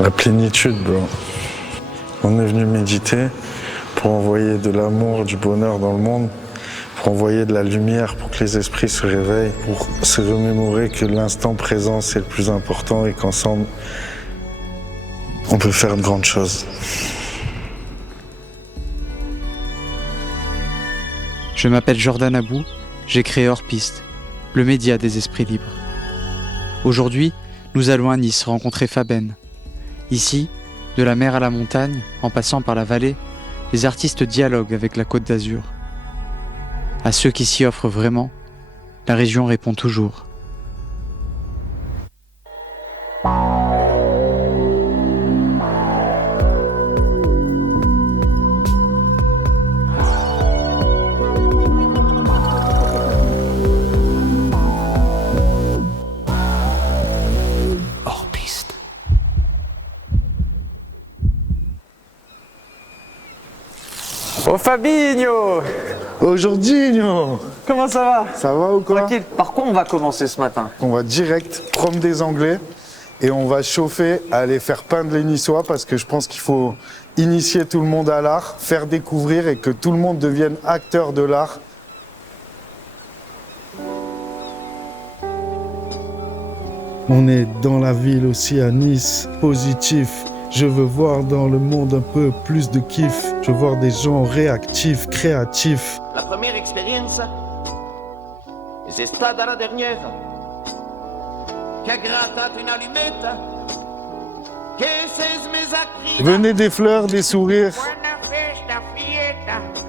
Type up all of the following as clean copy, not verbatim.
La plénitude, bro. On est venu méditer pour envoyer de l'amour, du bonheur dans le monde, pour envoyer de la lumière, pour que les esprits se réveillent, pour se remémorer que l'instant présent c'est le plus important et qu'ensemble on peut faire de grandes choses. Je m'appelle Jordan Abou, j'ai créé Hors Piste, le média des esprits libres. Aujourd'hui, nous allons à Nice rencontrer Faben. Ici, de la mer à la montagne, en passant par la vallée, les artistes dialoguent avec la Côte d'Azur. À ceux qui s'y offrent vraiment, la région répond toujours. Hors piste. Oh Fabinho! Aujourd'hui, Nio, Comment ça va? ça va ou quoi? Tranquille. Par quoi on va commencer ce matin? On va direct prendre des Anglais et on va chauffer à aller faire peindre les Niçois parce que je pense qu'il faut initier tout le monde à l'art, faire découvrir et que tout le monde devienne acteur de l'art. On est dans la ville aussi à Nice, positif. Je veux voir dans le monde un peu plus de kiff. Je veux voir des gens réactifs, créatifs. La première expérience es stata la dernière. Che gratta une allumette. Que ses mes acri. Venez des fleurs, des sourires.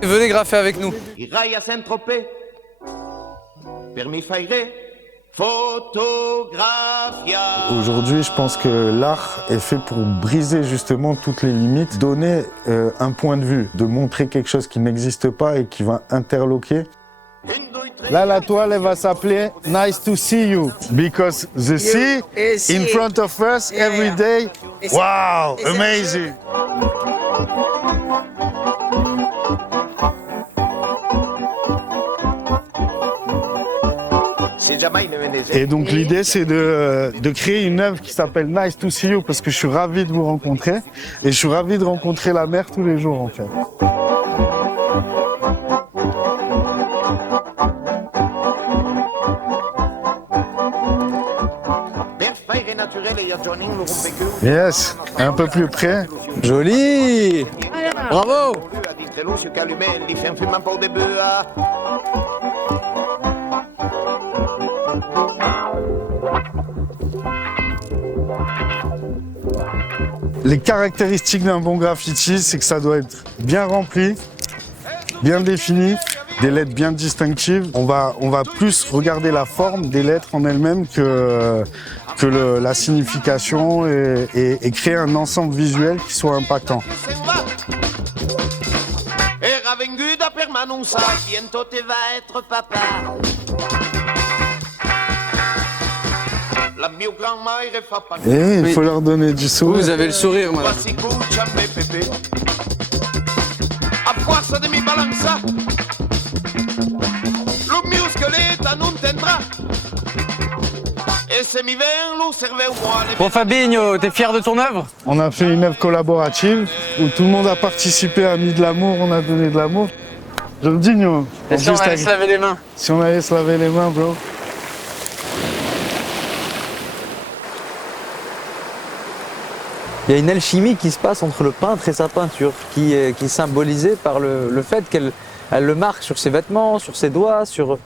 Venez graffer avec nous. Irai à Saint-Tropez. Permis faire. Photographia. Aujourd'hui, je pense que l'art est fait pour briser justement toutes les limites, donner un point de vue, de montrer quelque chose qui n'existe pas et qui va interloquer. Là, la toile, elle va s'appeler Nice to see you, because the sea in front of us every day. Wow, amazing. Et donc l'idée c'est de créer une œuvre qui s'appelle Nice to see you parce que je suis ravi de vous rencontrer et je suis ravi de rencontrer la mer tous les jours en fait. Yes, un peu plus près. Joli! Bravo! Les caractéristiques d'un bon graffiti, c'est que ça doit être bien rempli, bien défini, des lettres bien distinctives. On va plus regarder la forme des lettres en elles-mêmes que la signification et créer un ensemble visuel qui soit impactant. Et il faut leur donner du sourire. Vous avez le sourire, madame. Bon Fabinho, t'es fier de ton œuvre? On a fait une œuvre collaborative où tout le monde a participé, a mis de l'amour, on a donné de l'amour. Je le dis, nous. Et si on allait se laver les mains? Si on allait se laver les mains, bro. Il y a une alchimie qui se passe entre le peintre et sa peinture, qui est symbolisée par le fait qu'elle le marque sur ses vêtements, sur ses doigts, sur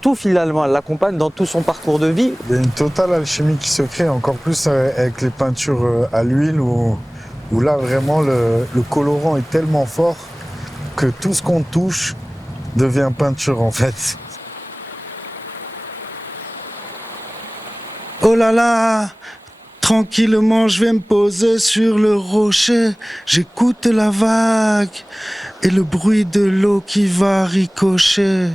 tout finalement. Elle l'accompagne dans tout son parcours de vie. Il y a une totale alchimie qui se crée, encore plus avec les peintures à l'huile, où là vraiment le colorant est tellement fort que tout ce qu'on touche devient peinture en fait. Oh là là! Tranquillement, je vais me poser sur le rocher. J'écoute la vague et le bruit de l'eau qui va ricocher.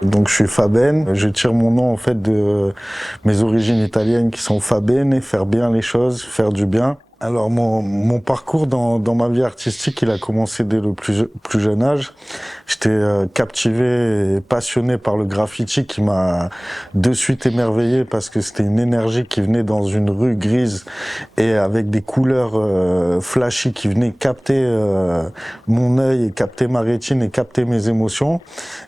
Donc je suis Faben, je tire mon nom en fait de mes origines italiennes qui sont Fabene, faire bien les choses, faire du bien. Alors mon parcours dans ma vie artistique, il a commencé dès le plus jeune âge. J'étais captivé et passionné par le graffiti qui m'a de suite émerveillé parce que c'était une énergie qui venait dans une rue grise et avec des couleurs flashy qui venaient capter mon œil et capter ma rétine et capter mes émotions.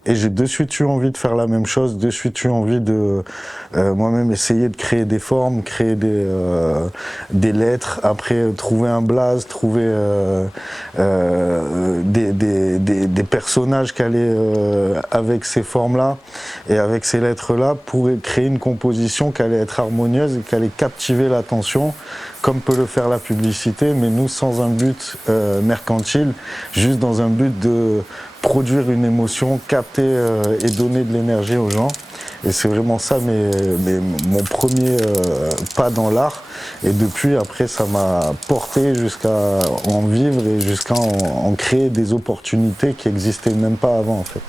Et j'ai de suite eu envie de faire la même chose, de suite eu envie de moi-même essayer de créer des formes, créer des lettres, après trouver un blaze, trouver des personnages qui allaient avec ces formes-là et avec ces lettres-là pour créer une composition qui allait être harmonieuse et qui allait captiver l'attention, comme peut le faire la publicité, mais nous sans un but mercantile, juste dans un but de produire une émotion, capter et donner de l'énergie aux gens. Et c'est vraiment ça mon premier pas dans l'art. Et depuis, après, ça m'a porté jusqu'à en vivre et jusqu'à en créer des opportunités qui n'existaient même pas avant, en fait.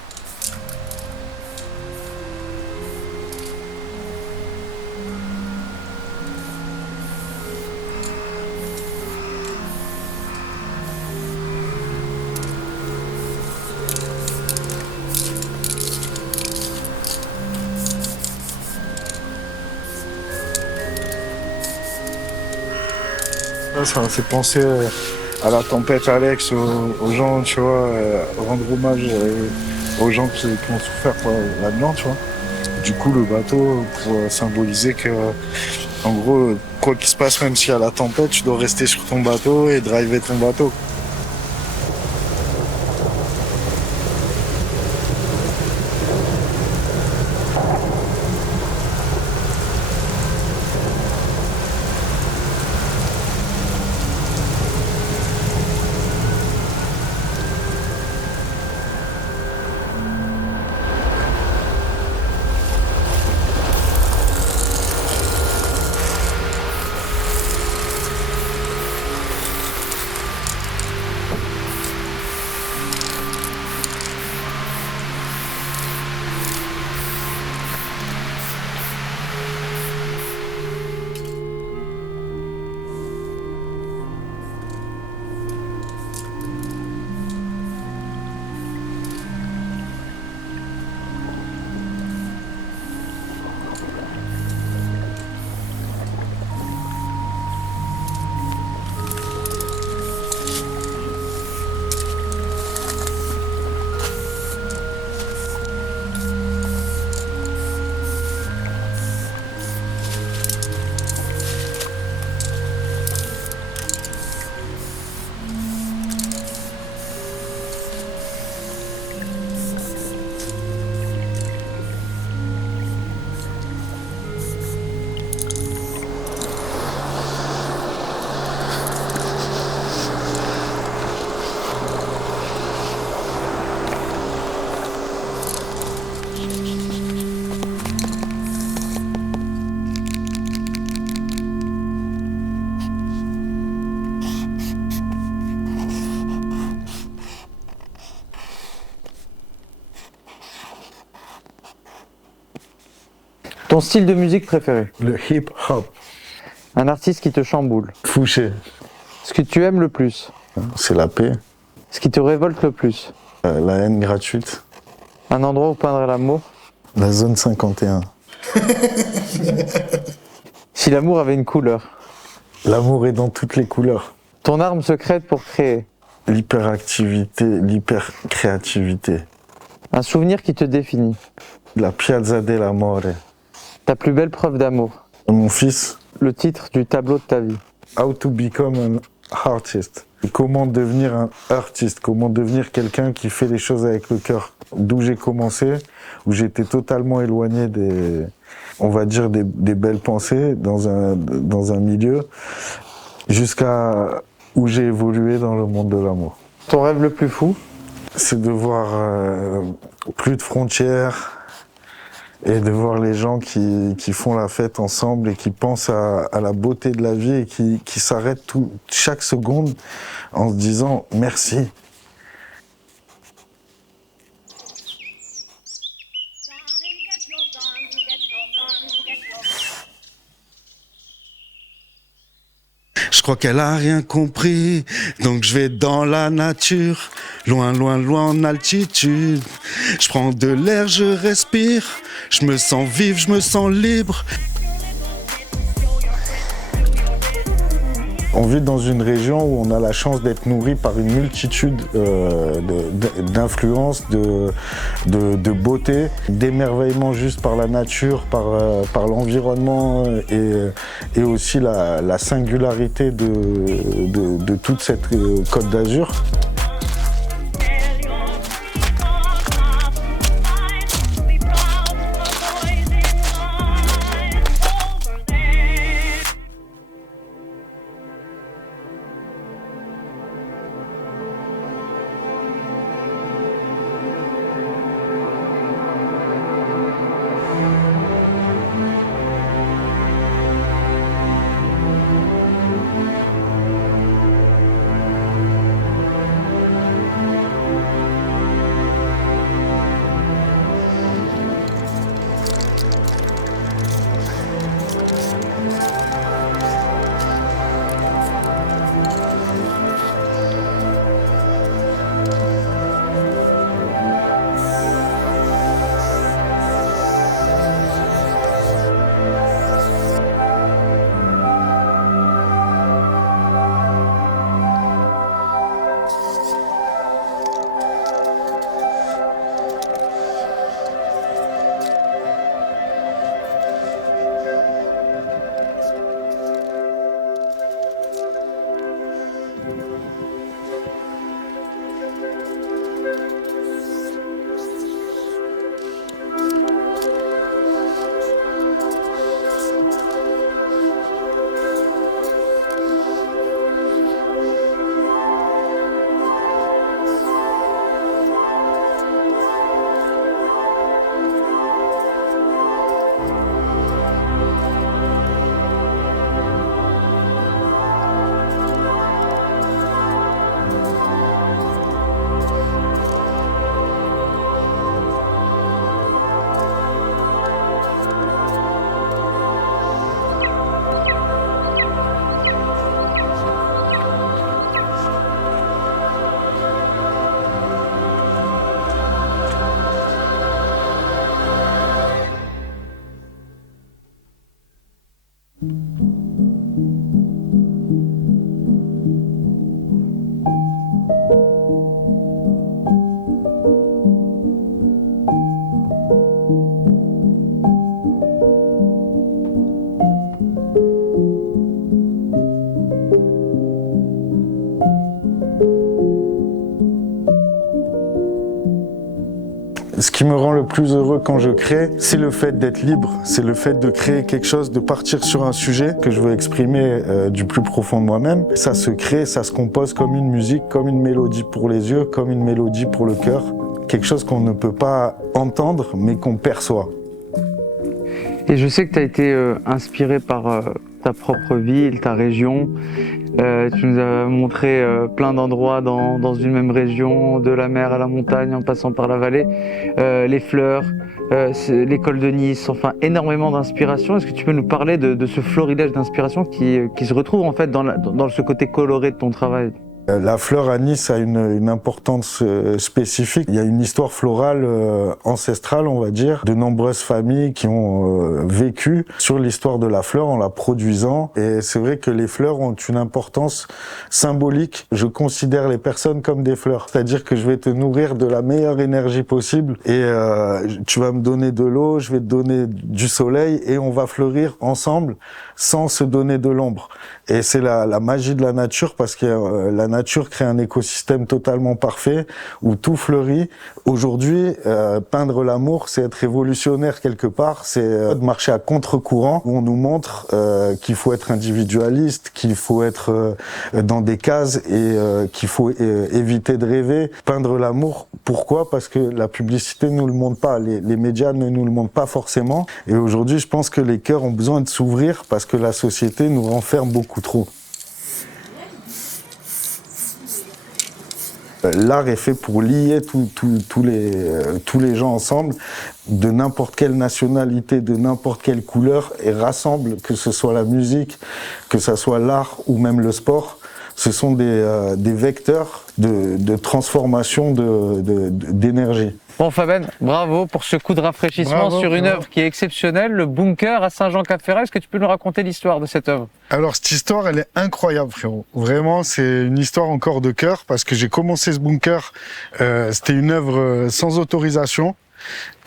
Ça m'a fait penser à la tempête Alex, aux gens, tu vois, rendre hommage aux gens qui ont souffert là-dedans, tu vois. Du coup, le bateau, pour symboliser que, en gros, quoi qu'il se passe, même s'il y a la tempête, tu dois rester sur ton bateau et driver ton bateau. Ton style de musique préféré? Le hip-hop. Un artiste qui te chamboule? Fouché. Ce que tu aimes le plus? C'est la paix. Ce qui te révolte le plus? La haine gratuite. Un endroit où peindre l'amour? La zone 51. Si l'amour avait une couleur? L'amour est dans toutes les couleurs. Ton arme secrète pour créer? L'hyperactivité, l'hypercréativité. Un souvenir qui te définit? La Piazza dell'Amore. Ta plus belle preuve d'amour? Mon fils. Le titre du tableau de ta vie? How to become an artist. Comment devenir un artiste, comment devenir quelqu'un qui fait les choses avec le cœur. D'où j'ai commencé, où j'étais totalement éloigné des belles pensées dans un milieu, jusqu'à où j'ai évolué dans le monde de l'amour. Ton rêve le plus fou? C'est de voir plus de frontières et de voir les gens qui font la fête ensemble et qui pensent à la beauté de la vie et qui s'arrêtent chaque seconde en se disant merci. crois qu'elle a rien compris, donc je vais dans la nature, loin, loin, loin en altitude. Je prends de l'air, je respire, je me sens vivre, je me sens libre. On vit dans une région où on a la chance d'être nourri par une multitude d'influences, de beauté, d'émerveillement juste par la nature, par l'environnement et aussi la singularité de toute cette Côte d'Azur. Ce qui me rend le plus heureux quand je crée, c'est le fait d'être libre, c'est le fait de créer quelque chose, de partir sur un sujet que je veux exprimer du plus profond de moi-même. Ça se crée, ça se compose comme une musique, comme une mélodie pour les yeux, comme une mélodie pour le cœur. Quelque chose qu'on ne peut pas entendre, mais qu'on perçoit. Et je sais que tu as été inspiré par ta propre ville, ta région. Tu nous as montré plein d'endroits dans une même région, de la mer à la montagne en passant par la vallée, les fleurs, l'école de Nice, enfin énormément d'inspiration. Est-ce que tu peux nous parler de ce florilège d'inspiration qui se retrouve en fait dans ce côté coloré de ton travail ? La fleur à Nice a une importance spécifique. Il y a une histoire florale ancestrale, on va dire, de nombreuses familles qui ont vécu sur l'histoire de la fleur en la produisant. Et c'est vrai que les fleurs ont une importance symbolique. Je considère les personnes comme des fleurs. C'est-à-dire que je vais te nourrir de la meilleure énergie possible et tu vas me donner de l'eau, je vais te donner du soleil et on va fleurir ensemble sans se donner de l'ombre. Et c'est la magie de la nature parce que la nature crée un écosystème totalement parfait où tout fleurit. Aujourd'hui, peindre l'amour, c'est être révolutionnaire quelque part, c'est de marcher à contre-courant où on nous montre qu'il faut être individualiste, qu'il faut être dans des cases et qu'il faut éviter de rêver. Peindre l'amour, pourquoi ? Parce que la publicité nous le montre pas, les médias ne nous le montrent pas forcément. Et aujourd'hui, je pense que les cœurs ont besoin de s'ouvrir parce que la société nous renferme beaucoup trop. L'art est fait pour lier tous les gens ensemble, de n'importe quelle nationalité, de n'importe quelle couleur, et rassemble, que ce soit la musique, que ce soit l'art ou même le sport. Ce sont des vecteurs de transformation d'énergie. Bon Faben, bravo pour ce coup de rafraîchissement sur une œuvre qui est exceptionnelle, le bunker à Saint-Jean-Cap-Ferrat. Est-ce que tu peux nous raconter l'histoire de cette œuvre? Alors cette histoire, elle est incroyable, frérot. Vraiment, c'est une histoire encore de cœur, parce que j'ai commencé ce bunker, c'était une œuvre sans autorisation.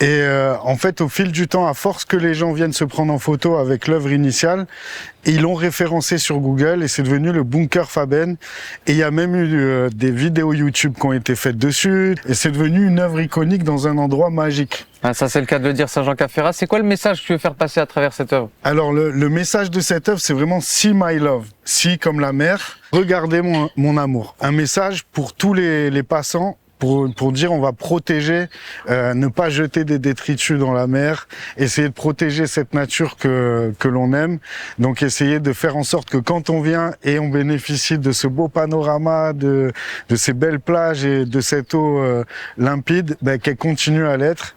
Et en fait, au fil du temps, à force que les gens viennent se prendre en photo avec l'œuvre initiale, ils l'ont référencé sur Google et c'est devenu le bunker Faben. Et il y a même eu des vidéos YouTube qui ont été faites dessus. Et c'est devenu une œuvre iconique dans un endroit magique. Ah, ça c'est le cas de le dire, Saint-Jean-Cap-Ferrat. C'est quoi le message que tu veux faire passer à travers cette œuvre? Alors le message de cette œuvre, c'est vraiment See my love. See comme la mer, regardez mon amour. Un message pour tous les passants. Pour dire on va protéger, ne pas jeter des détritus dans la mer, essayer de protéger cette nature que l'on aime. Donc essayer de faire en sorte que quand on vient et on bénéficie de ce beau panorama, de ces belles plages et de cette eau limpide, qu'elle continue à l'être.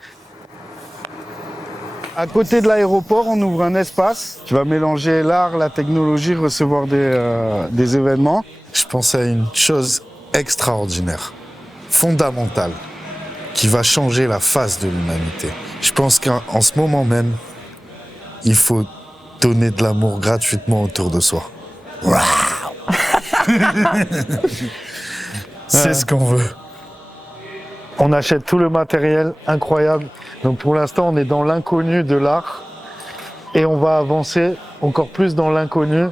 À côté de l'aéroport, on ouvre un espace qui va mélanger l'art, la technologie, recevoir des événements. Je pense à une chose extraordinaire, fondamentale, qui va changer la face de l'humanité. Je pense qu'en ce moment même, il faut donner de l'amour gratuitement autour de soi. Wow. C'est ce qu'on veut. On achète tout le matériel incroyable. Donc pour l'instant, on est dans l'inconnu de l'art et on va avancer encore plus dans l'inconnu,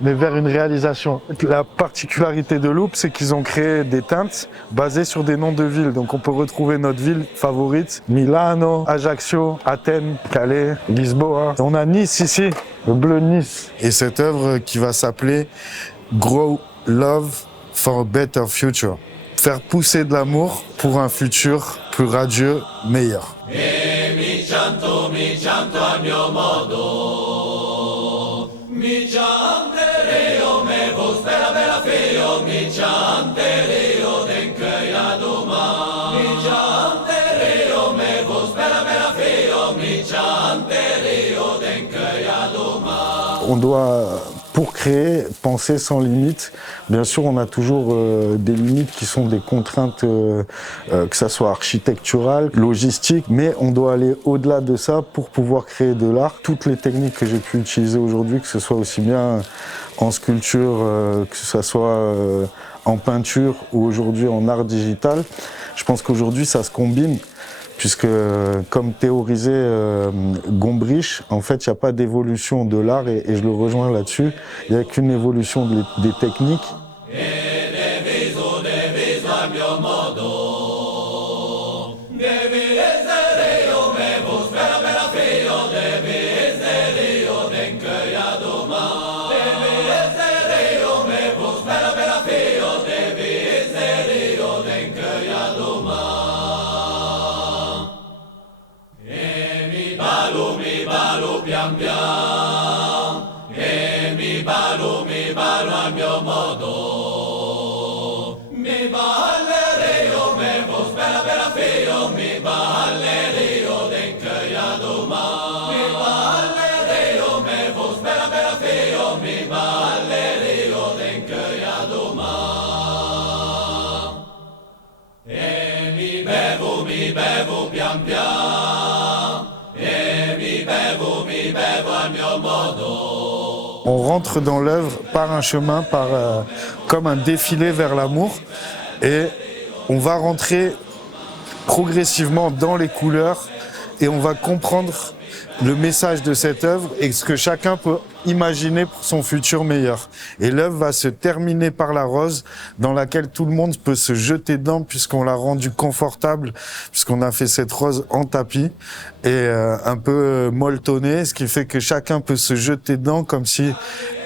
mais vers une réalisation. La particularité de Loop, c'est qu'ils ont créé des teintes basées sur des noms de villes. Donc on peut retrouver notre ville favorite, Milano, Ajaccio, Athènes, Calais, Lisboa. On a Nice ici, le bleu Nice. Et cette œuvre qui va s'appeler Grow Love for a Better Future. Faire pousser de l'amour pour un futur plus radieux, meilleur. Mi canto a mio modo. Mi chantereo me vos bella bella feo. Mi chantereo denke ya doma. Mi chantereo me vos bella bella feo. Mi chantereo denke ya doma. On doit, pour créer, penser sans limite. Bien sûr, on a toujours des limites qui sont des contraintes, que ça soit architecturales, logistiques, mais on doit aller au-delà de ça pour pouvoir créer de l'art. Toutes les techniques que j'ai pu utiliser aujourd'hui, que ce soit aussi bien en sculpture, que ce soit en peinture ou aujourd'hui en art digital, je pense qu'aujourd'hui ça se combine. Puisque, comme théorisait Gombrich, en fait, il n'y a pas d'évolution de l'art, et je le rejoins là-dessus. Il n'y a qu'une évolution des techniques. Pian pian, e mi ballo a mio modo. Mi ballereo me vos bella bella feo. Mi ballereo denke ya doma. Mi ballereo me vos bella bella feo. Mi ballereo denke ya doma. E mi bevo pian pian. Mi bevo a mio modo. On rentre dans l'œuvre par un chemin, comme un défilé vers l'amour, et on va rentrer progressivement dans les couleurs et on va comprendre le message de cette œuvre et ce que chacun peut imaginer pour son futur meilleur. Et l'œuvre va se terminer par la rose, dans laquelle tout le monde peut se jeter dedans puisqu'on l'a rendue confortable, puisqu'on a fait cette rose en tapis et un peu molletonnée, ce qui fait que chacun peut se jeter dedans, comme si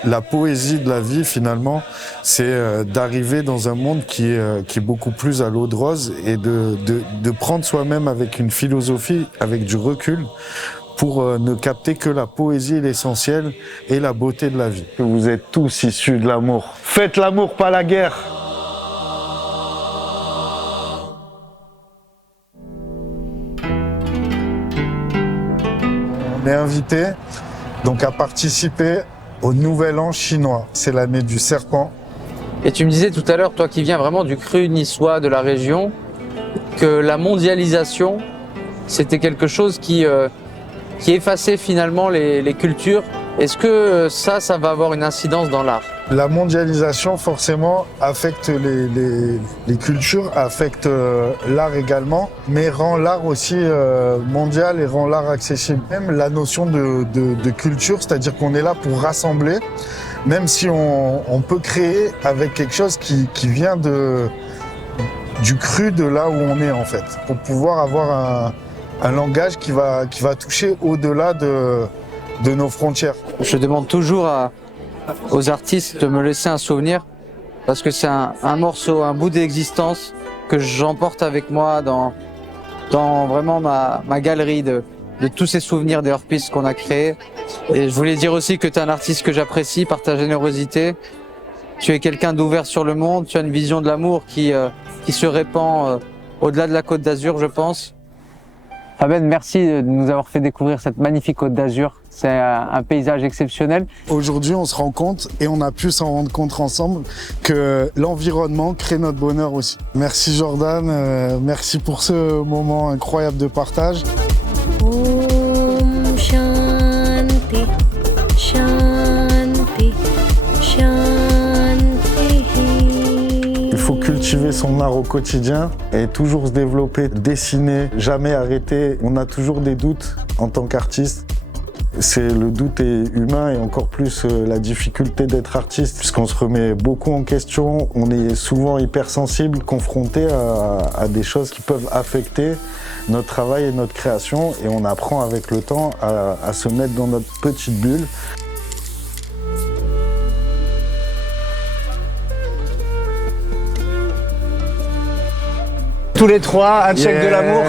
la poésie de la vie finalement, c'est d'arriver dans un monde qui est beaucoup plus à l'eau de rose et de prendre soi-même avec une philosophie, avec du recul, pour ne capter que la poésie, l'essentiel et la beauté de la vie. Vous êtes tous issus de l'amour. Faites l'amour, pas la guerre. on est invité donc à participer au Nouvel An chinois. C'est l'année du serpent. Et tu me disais tout à l'heure, toi qui viens vraiment du cru niçois, de la région, que la mondialisation, c'était quelque chose qui effaçait finalement les cultures. Est-ce que ça va avoir une incidence dans l'art? La mondialisation, forcément, affecte les cultures, affecte l'art également, mais rend l'art aussi mondial et rend l'art accessible. Même la notion de culture, c'est-à-dire qu'on est là pour rassembler, même si on peut créer avec quelque chose qui vient du cru de là où on est, en fait, pour pouvoir avoir un langage qui va toucher au-delà de nos frontières. Je demande toujours aux artistes de me laisser un souvenir parce que c'est un morceau, un bout d'existence que j'emporte avec moi dans vraiment ma galerie de tous ces souvenirs des hors-pistes qu'on a créés. Et je voulais dire aussi que tu es un artiste que j'apprécie par ta générosité. Tu es quelqu'un d'ouvert sur le monde, tu as une vision de l'amour qui se répand au-delà de la Côte d'Azur, je pense. Faben, merci de nous avoir fait découvrir cette magnifique Côte d'Azur. C'est un paysage exceptionnel. Aujourd'hui, on se rend compte, et on a pu s'en rendre compte ensemble, que l'environnement crée notre bonheur aussi. Merci Jordan, merci pour ce moment incroyable de partage. Om Shanti, Shanti, Shanti. Il faut cultiver son art au quotidien et toujours se développer, dessiner, jamais arrêter. On a toujours des doutes en tant qu'artiste. Le doute est humain et encore plus la difficulté d'être artiste, puisqu'on se remet beaucoup en question, on est souvent hypersensible, confronté à des choses qui peuvent affecter notre travail et notre création, et on apprend avec le temps à se mettre dans notre petite bulle. Tous les trois, un check de l'amour.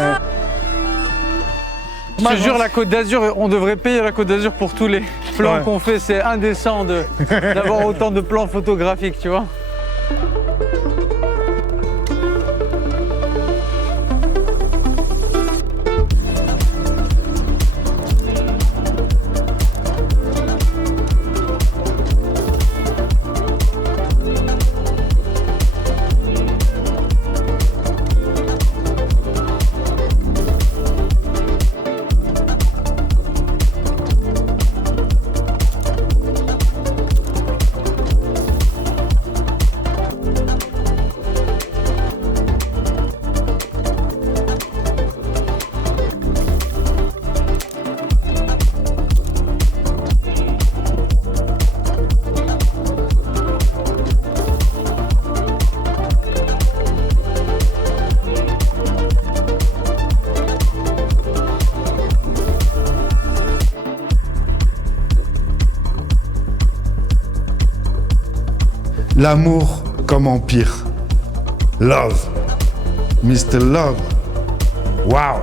Je te jure, la Côte d'Azur, on devrait payer la Côte d'Azur pour tous les plans qu'on fait. C'est indécent d'avoir autant de plans photographiques, tu vois. L'amour comme empire. Love. Mr. Love. Wow.